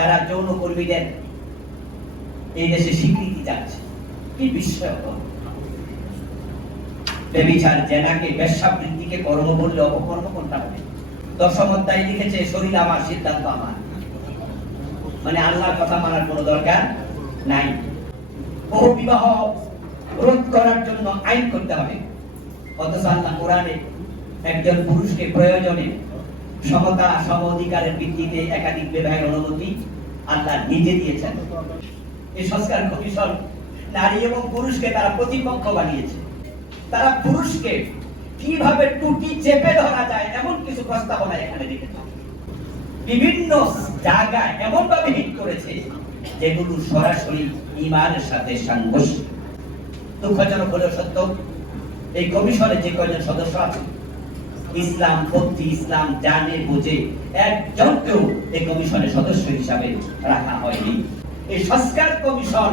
তারা যৌন কর্মীদের এই দেশে স্বীকৃতি যাচ্ছে। কি বিস্ময়কর! বেবিচার জেনাকে বেশ্যাবৃত্তিকে কর্ম বললে অপকর্ম কোনটা হবে? 10ম অধ্যায় লিখেছে শরীর আমার, সিদ্ধান্ত আমার। মানে আল্লাহর কথা মানার কোনো দরকার নাই। বহু বিবাহ রোধ করার জন্য আইন করতে হবে, অথচ আল্লাহ কোরআনে একজন পুরুষকে প্রয়োজনে সমতা সম অধিকারের ভিত্তিতে একাধিক বিবাহের অনুমতি আল্লাহ নিজে দিয়েছেন। এই সংস্কার কমিশন নারী এবং পুরুষকে তারা প্রতিপক্ষ বানিয়েছে। তারা পুরুষকে কিভাবে টুটি চেপে ধরা যায় এমন কিছু প্রস্তাবনা এখানে রেখেছে। বিভিন্ন জায়গায় এমন ভাবে হিট করেছে যেগুলো সরাসরি ঈমানের সাথে সাংঘর্ষিক। দুঃখজনক হলেও সত্য, এই কমিশনে যে কয়জন সদস্য আছে ইসলাম পন্থী, ইসলাম জানে বুঝে একজনকেও এই কমিশনের সদস্য হিসাবে রাখা হয়নি। এই সংস্কার কমিশন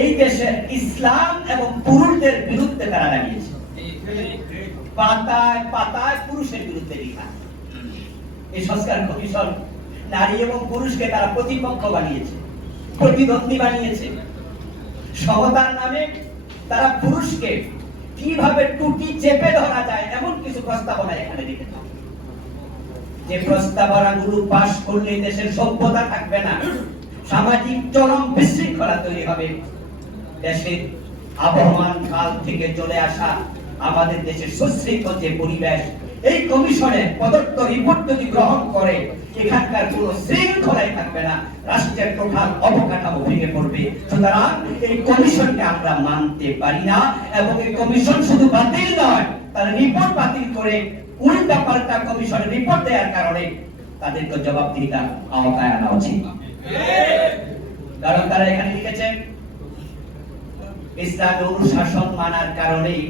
এই দেশের ইসলাম এবং পুরুষদের বিরুদ্ধে তারা দাঁড়িয়েছে। পাতায় পাতায় পুরুষের বিরুদ্ধে লেখা। এই সংস্কার কমিশন নারী এবং পুরুষকে তারা প্রতিপক্ষ বানিয়েছে, প্রতিদ্বন্দ্বী বানিয়েছে। সমতার নামে তারা পুরুষকে কিভাবে টুটি চেপে ধরা যায় এমন কিছু প্রস্তাবনা এখানে রেখেছে। যে প্রস্তাবনাগুলো পাশ করলে দেশের সভ্যতা থাকবে না, সামাজিক চরম বিশৃঙ্খলা তৈরি হবে। দেশের আবহমান কাল থেকে চলে আসা আমাদের দেশের সুশৃঙ্খল যে পরিবেশ, এই কমিশনের প্রদত্ত রিপোর্ট যদি গ্রহণ করে এখানকার কোনো শৃঙ্খলাই থাকবে না, রাষ্ট্রের টোটাল অবকাঠামো ভেঙে পড়বে। সুতরাং এই কমিশনকে আমরা মানতে পারি না, এবং এই কমিশন শুধু বাতিল নয়, তার রিপোর্ট বাতিল করে উল্টা পাল্টা কমিশনের রিপোর্ট দেওয়ার কারণে তাদেরকে জবাবদিহিতার আওতায় আনা উচিত। কারণ তারা এখানে লিখেছে ইসলামী অনুশাসন মানার কারণেই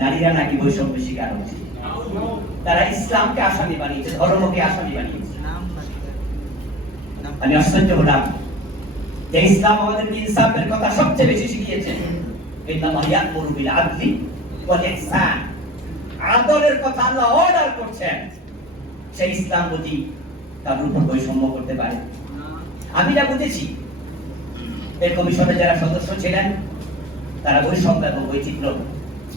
নারীরা নাকি বৈষম্যের শিকার হচ্ছে। তারা ইসলামকে আসামি বানিয়েছে, ধর্মকে আসামি বানিয়েছে। আমি আশ্চর্য হলাম যে ইসলাম আমাদেরকে ইনসাফের কথা সবচেয়ে বেশি শিখিয়েছে। ইন্নামা ইয়া'মুরু বিল আদলি ওয়াল ইহসান, আদলের কথা আল্লাহ অর্ডার করছেন। সেই ইসলাম বুঝি তার উপর বৈষম্য করতে পারে? আমি যা বুঝেছি, এই কমিশনে যারা সদস্য ছিলেন তারা বৈষম্য এবং বৈচিত্র্য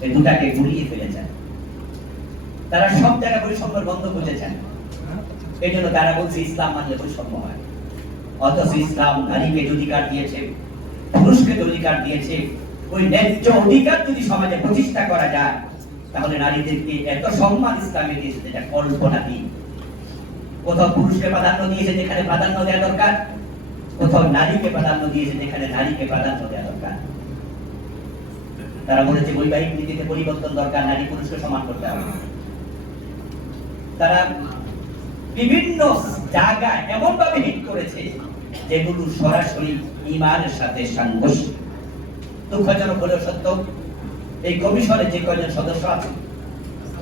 এই দুটাকে গুলিয়ে ফেলেছেন। তারা সব জায়গায় বৈষম্যের বন্ধ খুঁজেছেন। এই জন্য তারা বলছে ইসলাম মানলে বৈষম্য হয়। অথচ ইসলাম নারীকে অধিকার দিয়েছে, পুরুষকে অধিকার দিয়েছে। ওই ন্যায্য অধিকার যদি সমাজে প্রতিষ্ঠা করা যায় তাহলে নারীদেরকে এত সম্মান ইসলামে দিয়েছে যেটা কল্পনাতীত। কোথাও পুরুষকে প্রাধান্য দিয়েছে যেখানে প্রাধান্য দেওয়া দরকার, কোথাও নারীকে প্রাধান্য দিয়েছে যেখানে নারীকে প্রাধান্য দেওয়া দরকার। তারা বলেছে বৈবাহিক নীতিতে পরিবর্তন দরকার, নারী পুরুষকে সমান করতে হবে। তারা বিভিন্ন জায়গায় এমন ভাবে হিট করেছে যেগুলো সরাসরি ঈমানের সাথে সাংঘর্ষিক। দুঃখজনক হলেও সত্য, এই কমিশনে যে কয়জন সদস্য আছে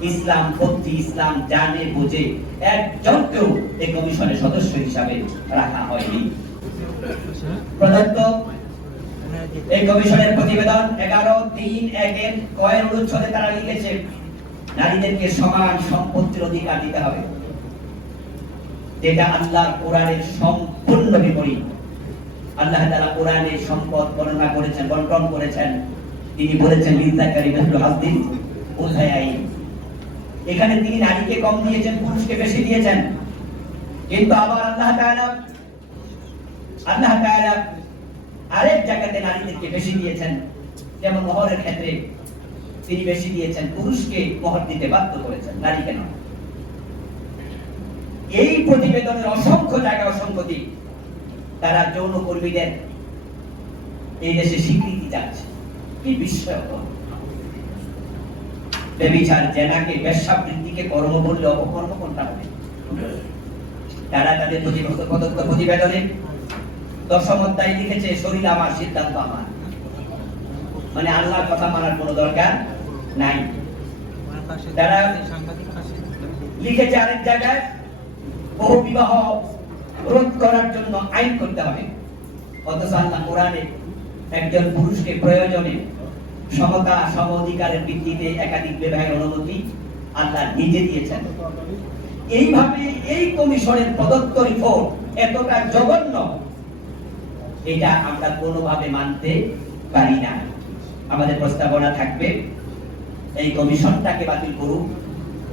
ইসলাম পন্থী, ইসলাম জানে বুঝে একজনকেও এই কমিশনের সদস্য হিসাবে রাখা হয়নি। প্রদত্ত এই কমিশনের প্রতিবেদন 11.3.1 কয়ের অনুচ্ছেদে তারা লিখেছে নারীদেরকে সমান সম্পত্তির অধিকার দিতে হবে, যেটা আল্লাহর কোরআনের সম্পূর্ণ বিপরীত। আল্লাহ তাআলা কোরআনে সম্পদ বর্ণনা করেছেন, বন্টন করেছেন। তিনি বলেছেন লিযাকারি মিসলু হাযযিল উনসায়াইন। এখানে তিনি নারীকে কম দিয়েছেন, পুরুষকে বেশি দিয়েছেন। কিন্তু আবার আল্লাহ তাআলা আরেক জায়গাতে নারীদেরকে বেশি দিয়েছেন। যেমন মোহরের ক্ষেত্রে তিনি বেশি দিয়েছেন, পুরুষকে মোহর দিতে বাধ্য করেছেন, নারীকে নয়। এই প্রতিবেদনের অসংখ্য জায়গায় অসংখ্য দিক তারা যৌন কর্মীদের এই দেশে স্বীকৃতি যাচ্ছে। কি বিস্ময়কর! বেবিচার জেনাকে বেশ্যাবৃত্তিকে কর্ম বললে অপকর্ম কোনটা হবে? তারা তাদের প্রদত্ত প্রতিবেদনে 10ম অধ্যায় লিখেছে শরীর আমার, সিদ্ধান্ত আমার। মানে আল্লাহর কথা মানার কোনো দরকার নাই। তারা লিখেছে আরেক জায়গায় বহু বিবাহ রোধ করার জন্য আইন করতে হবে, অথচ আল্লাহ কোরআনে একজন পুরুষকে প্রয়োজনে সমতা সম অধিকারের ভিত্তিতে একাধিক বিবাহের অনুমতি আল্লাহ নিজে দিয়েছেন। এইভাবে এই কমিশনের প্রদত্ত রিপোর্ট এতটা জঘন্য এটা আমরা কোনোভাবে মানতে পারি না। আমাদের প্রস্তাবনা থাকবে এই কমিশনটাকে বাতিল করুক,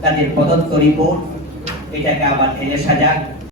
তাদের প্রদত্ত রিপোর্ট এটাকে আবার ঢেলে সাজাক,